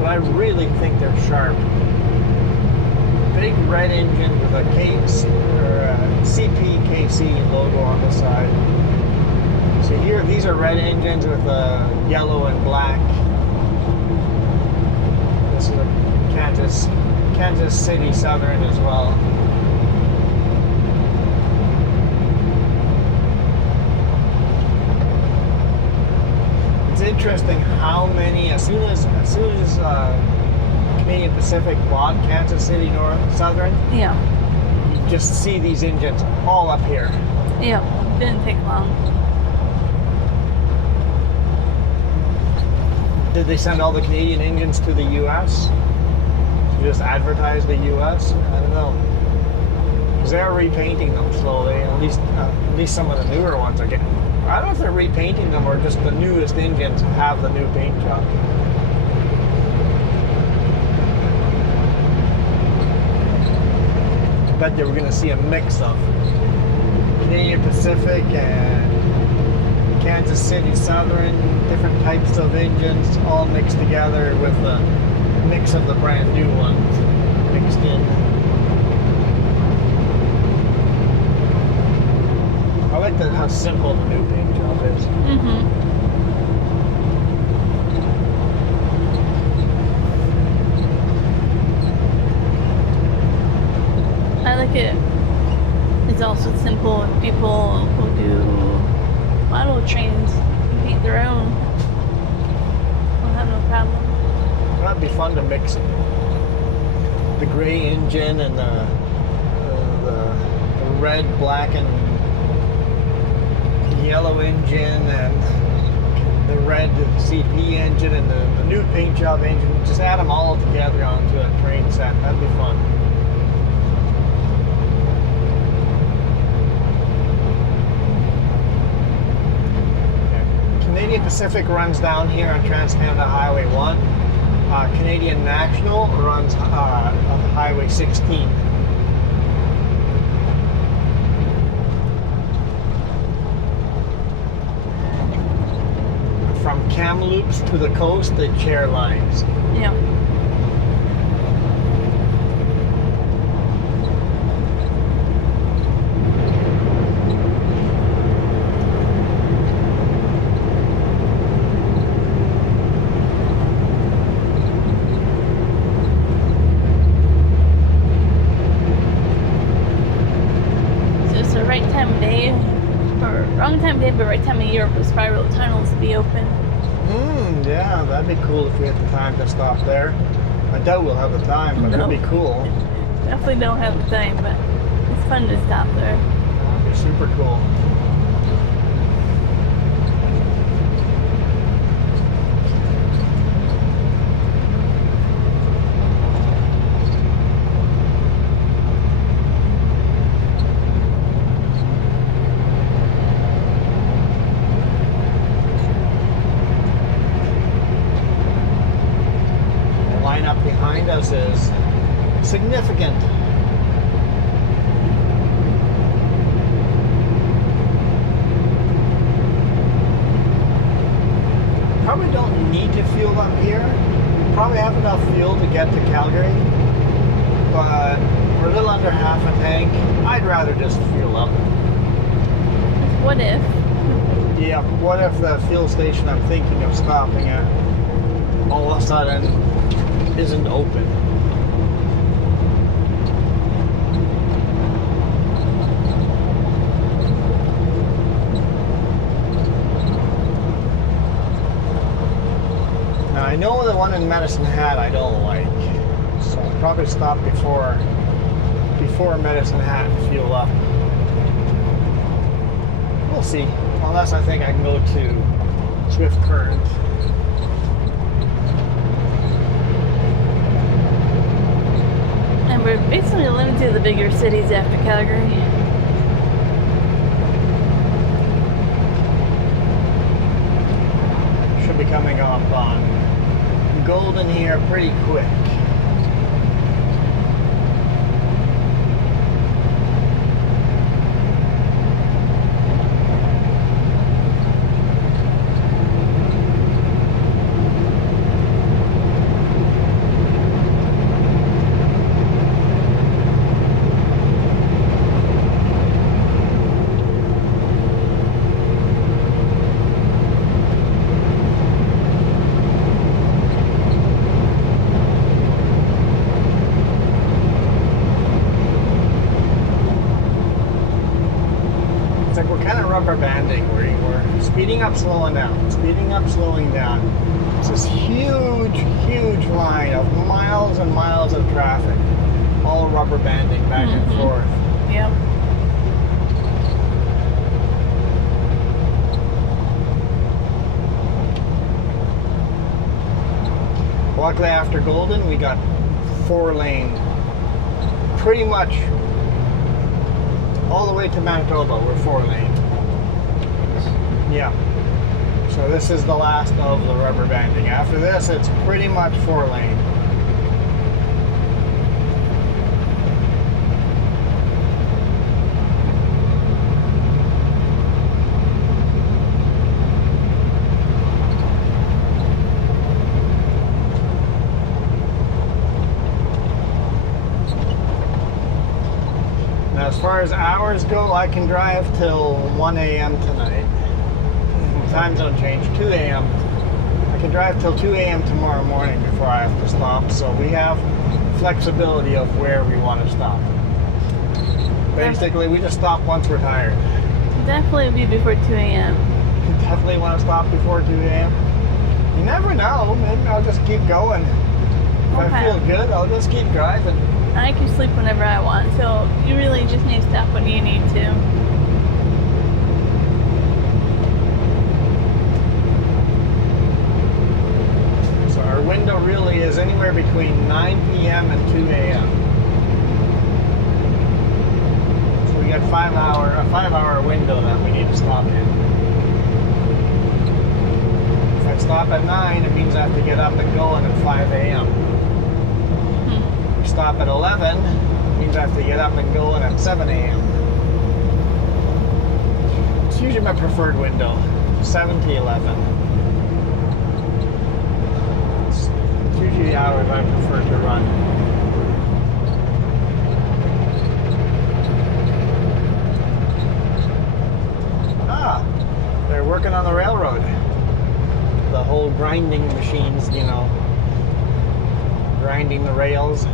But I really think they're sharp. Big red engine with a case or a CPKC logo on the side. So here, these are red engines with a yellow and black. This is a Kansas City Southern as well. It's interesting how many, as soon as Canadian Pacific bought Kansas City Southern, Yeah. you just see these engines all up here. Yeah. Didn't take long. Did they send all the Canadian engines to the U.S. to just advertise the U.S.? I don't know. Because they're repainting them slowly. At least some of the newer ones are getting. I don't know if they're repainting them or just the newest engines have the new paint job. I bet they were going to see a mix of Canadian Pacific and Kansas City Southern, different types of engines all mixed together with a mix of the brand new ones mixed in. I like how simple the new paint job is. I like it. It's also simple if people who do model trains and paint their own. I'll have no problem. That'd be fun to mix the gray engine and the red, black, and yellow engine and the red CP engine and the new paint job engine. Just add them all together onto a train set. That'd be fun. Canadian Pacific runs down here on Trans-Canada Highway 1. Canadian National runs on Highway 16. From Kamloops to the coast, they share lines. Yeah. Wrong time of day, but right time of year for spiral tunnels to be open. Yeah, that'd be cool if we had the time to stop there. I doubt we'll have the time, but it'd be cool. Definitely don't have the time, but it's fun to stop there. That'd be super cool. Up behind us is significant. Probably don't need to fuel up here. Probably have enough fuel to get to Calgary, but we're a little under half a tank. I'd rather just fuel up. What if? Yeah, what if the fuel station I'm thinking of stopping at all of a sudden isn't open? Now I know the one in Medicine Hat I don't like, so I'll probably stop before Medicine Hat and fuel up. We'll see, unless I think I can go to Swift Current. And we're basically limited to the bigger cities after Calgary. be coming up on Golden here pretty quick. Banding where we're speeding up, slowing down, speeding up, slowing down. It's this huge line of miles and miles of traffic, all rubber banding back and forth. Yep. Luckily, after Golden, we got 4-lane, pretty much all the way to Manitoba. We're 4-lane. Yeah. So this is the last of the rubber banding. After this, it's pretty much 4-lane. Now, as far as hours go, I can drive till 1 a.m. tonight. Time zone change, 2 a.m. I can drive till 2 a.m. tomorrow morning before I have to stop, so we have flexibility of where we want to stop. Basically, we just stop once we're tired. Definitely be before 2 a.m. Definitely want to stop before 2 a.m. You never know, maybe I'll just keep going. If I feel good, I'll just keep driving. I can sleep whenever I want, so you really just need to stop when you need to. Our window really is anywhere between 9 p.m. and 2 a.m. So we got a 5-hour window that we need to stop in. If I stop at 9, it means I have to get up and going at 5 a.m. If we stop at 11, it means I have to get up and going at 7 a.m. It's usually my preferred window, 7 to 11. Usually the hours I prefer to run. They're working on the railroad. The whole grinding machines, you know, grinding the rails.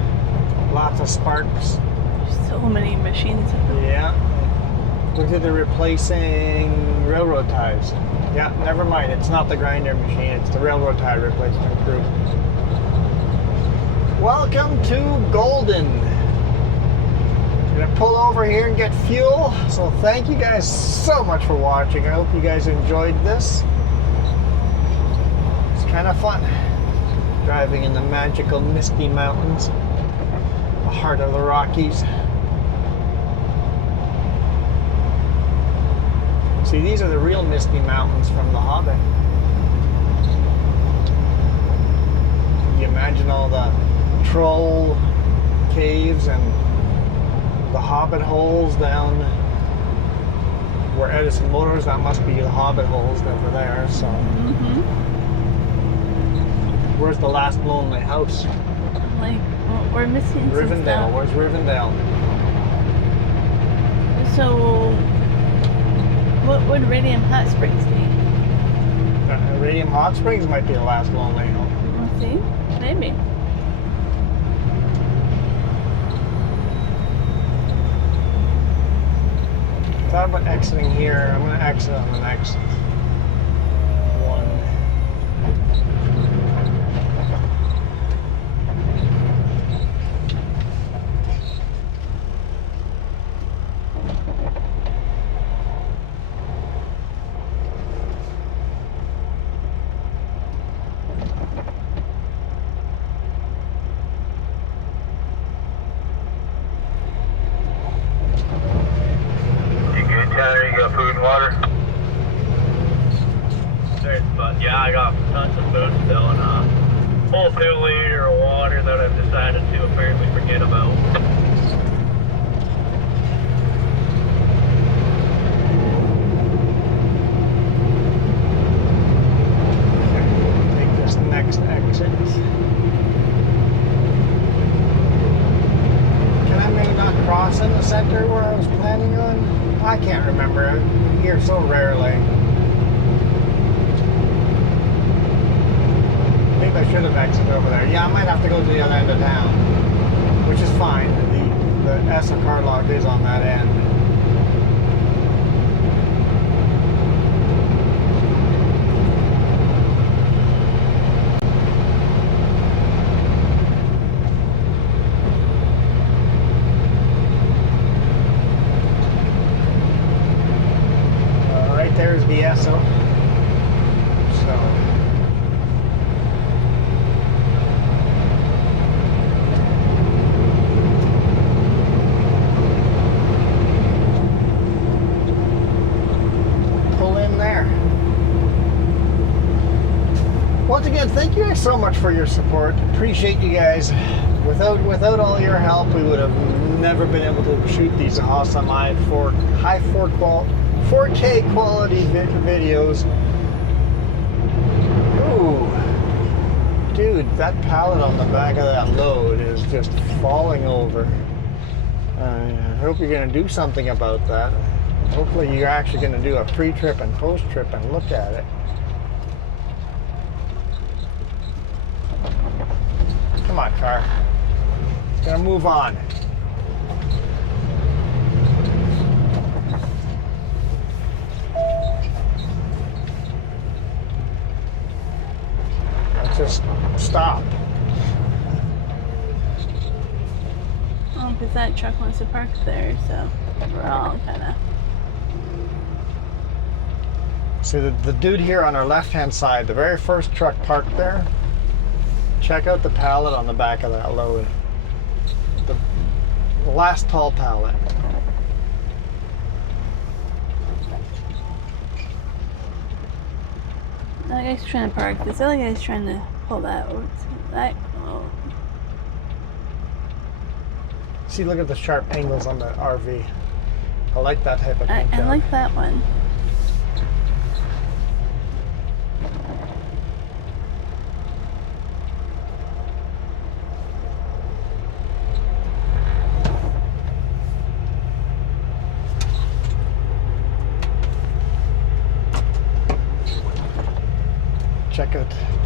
Lots of sparks. There's so many machines. Yeah. Looks like they're replacing railroad ties. Yeah, never mind. It's not the grinder machine. It's the railroad tie replacement crew. Welcome to Golden. I'm gonna pull over here and get fuel. So thank you guys so much for watching. I hope you guys enjoyed this. It's kind of fun driving in the magical Misty Mountains, the heart of the Rockies. See, these are the real Misty Mountains from The Hobbit. You imagine all the troll caves and the Hobbit holes down where Edison Motors, that must be the Hobbit holes over there. So where's the last lonely house? Like, well, we're missing Rivendell. Where's Rivendell? So what would Radium Hot Springs be? Radium Hot Springs might be the last lonely home. Let's see, maybe. Thought about exiting here. I'm going to exit on the next one. You got food and water? tired, but yeah, I got tons of food still and a whole 2 liter of water that I've decided to apparently forget about. Take this next exit. Can I maybe not cross in the center where I was planning on? I can't remember. I'm here so rarely. Maybe I should have exited over there. Yeah, I might have to go to the other end of town, which is fine. The ESSA car log is on that end. Right there's the ESSA. So. Once again, thank you guys so much for your support. Appreciate you guys. Without all your help, we would have never been able to shoot these awesome high 4K quality videos. Ooh, dude, that pallet on the back of that load is just falling over. I hope you're going to do something about that. Hopefully you're actually going to do a pre-trip and post-trip and look at it. Come on, car. It's gonna move on. Let's just stop. Oh, because that truck wants to park there, so we're all kind of. See the dude here on our left-hand side, the very first truck parked there. Check out the pallet on the back of that load. The last tall pallet. That guy's trying to park. This other guy's trying to pull that. That. Oh. See, look at the sharp angles on the RV. I like that type of paint I job. like that one.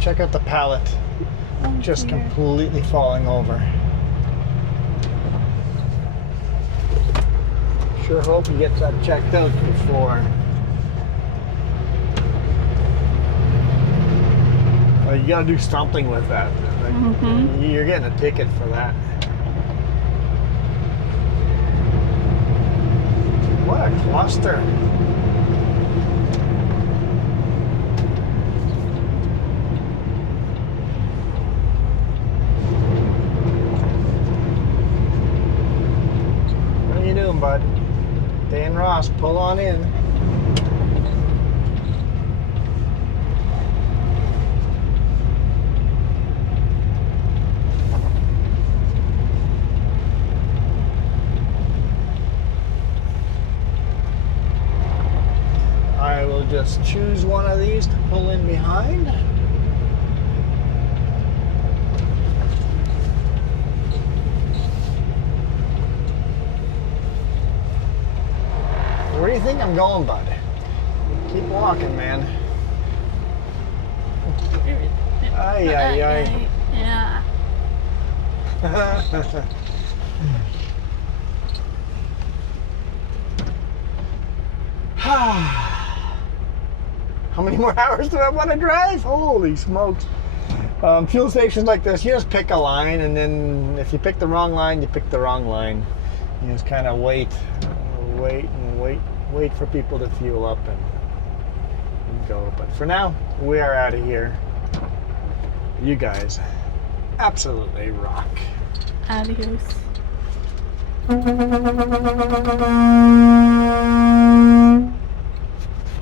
Check out the pallet. Oh, Just dear. completely falling over. Sure hope he gets that checked out before. Well, you gotta do something with that. Like, You're getting a ticket for that. What a cluster. What are you doing, bud? Dan Ross, pull on in. I will just choose one of these to pull in behind. Where do you think I'm going, bud? Keep walking, man. Ay, ay, ay. Yeah. How many more hours do I want to drive? Holy smokes. Fuel stations like this, you just pick a line, and then if you pick the wrong line, you pick the wrong line. You just kind of wait for people to fuel up and go. But for now, we are out of here. You guys absolutely rock. Adios.